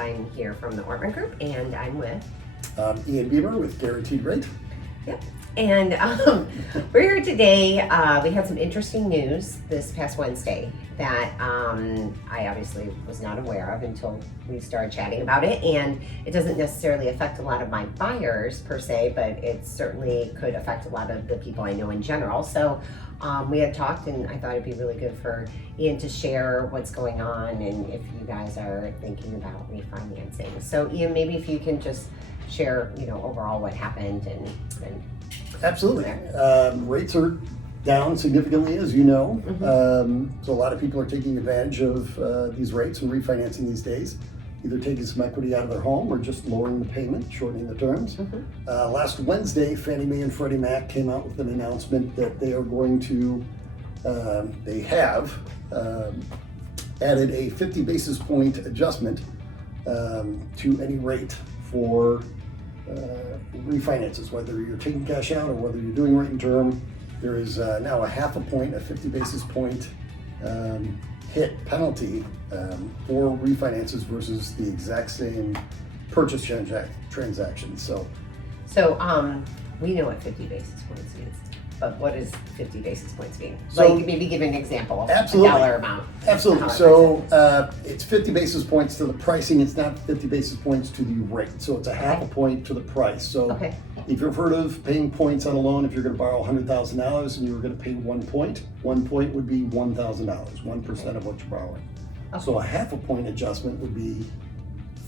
I'm here from the Ortman Group, and I'm with Ian Beamer with Guaranteed Rate. Yep. And we're here today. We had some interesting news this past Wednesday that I obviously was not aware of until we started chatting about it. And it doesn't necessarily affect a lot of my buyers per se, but it certainly could affect a lot of the people I know in general. So we had talked, and I thought it'd be really good for Ian to share what's going on and if you guys are thinking about refinancing. So Ian, maybe if you can just share, overall what happened and Absolutely. Rates are down significantly, as you know. Mm-hmm. So a lot of people are taking advantage of these rates and refinancing these days, either taking some equity out of their home or just lowering the payment, shortening the terms. Mm-hmm. Last Wednesday, Fannie Mae and Freddie Mac came out with an announcement that they are going to, they have added a 50 basis point adjustment to any rate for refinances, whether you're taking cash out or whether you're doing rate and term. There is now a half a point, a 50 basis point hit penalty for refinances versus the exact same purchase transaction. So we know what 50 basis points means, but what does 50 basis points mean? So- Like maybe give an example of Absolutely. a dollar amount. Absolutely. How it So it's 50 basis points to the pricing. It's not 50 basis points to the rate. So it's a half a point to the price. So Okay. if you've heard of paying points on a loan, if you're going to borrow $100,000 and you were going to pay 1 point would be $1,000, 1% of what you're borrowing. Okay. So a half a point adjustment would be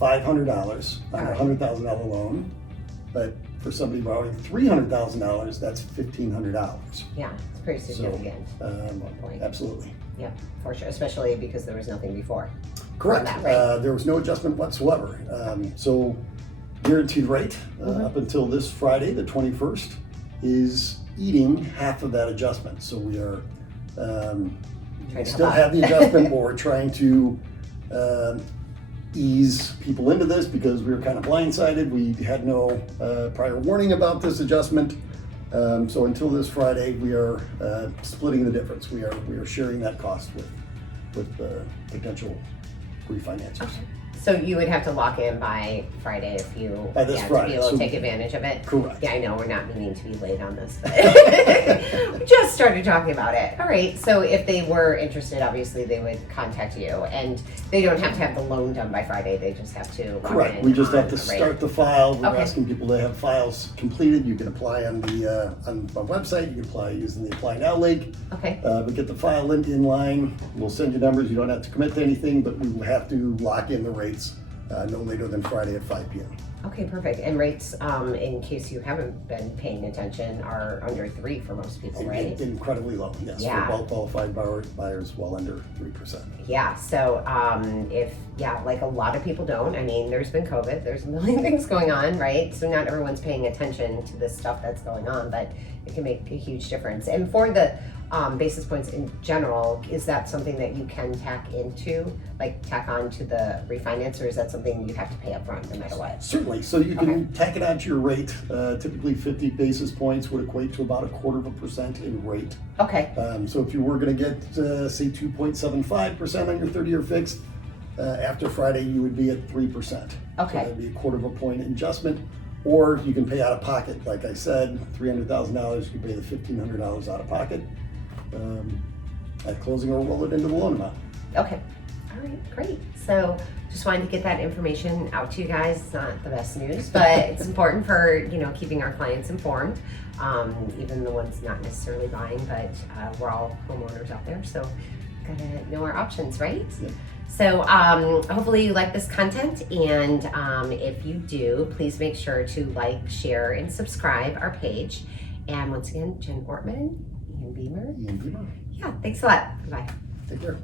$500 on a Alright. $100,000 loan. But for somebody borrowing $300,000, that's $1,500. Yeah, it's pretty significant. 1 point. Absolutely. Yep, for sure, especially because there was nothing before. Correct. On that rate. There was no adjustment whatsoever. So guaranteed rate up until this Friday, the 21st, is eating half of that adjustment. So we are Trying to still help have the out. adjustment, but we're trying to ease people into this because we were kind of blindsided. We had no prior warning about this adjustment. So until this Friday, we are splitting the difference. We are sharing that cost with potential refinancers. So you would have to lock in by Friday if you By this to Friday, be able to so- take advantage of it. Correct. Yeah, I know we're not meaning to be late on this, but we just started talking about it. All right, so if they were interested, obviously they would contact you, and they don't have to have the loan done by Friday. They just have to lock Correct. in We just have on to the rate. start the file. We're Okay. asking people to have files completed. You can apply on my website. You can apply using the Apply Now link. Okay. But get the file in line. We'll send you numbers. You don't have to commit to anything, but we will have to lock in the rates no later than Friday at 5 p.m. Okay, perfect. And rates, in case you haven't been paying attention, are under 3 for most people, right? Incredibly low, yes. Yeah. For well-qualified buyers, well under 3%. Yeah, so like a lot of people don't. I mean, there's been COVID, there's a million things going on, right? So not everyone's paying attention to this stuff that's going on, but it can make a huge difference. And for the basis points in general, is that something that you can tack on to the refinance, or is that something you have to pay up front no matter what? Certainly. So you can Okay. tack it onto your rate. Typically 50 basis points would equate to about 1/4% in rate. Okay, So if you were going to get, say, 2.75% on your 30-year fixed, after Friday you would be at 3%. Okay. So that'd be 1/4 point adjustment. Or you can pay out of pocket. Like I said, $300,000, you pay the $1,500 out of pocket at closing, or roll it into the loan amount. okay. All right, great. So just wanted to get that information out to you guys. It's not the best news, but it's important for, keeping our clients informed, even the ones not necessarily buying, but we're all homeowners out there, so gotta know our options, right? Yeah. So hopefully you like this content, and if you do, please make sure to like, share, and subscribe our page. And once again, Jen Ortman, Ian Beamer. Ian Beamer, Yeah, thanks a lot. Bye. take care.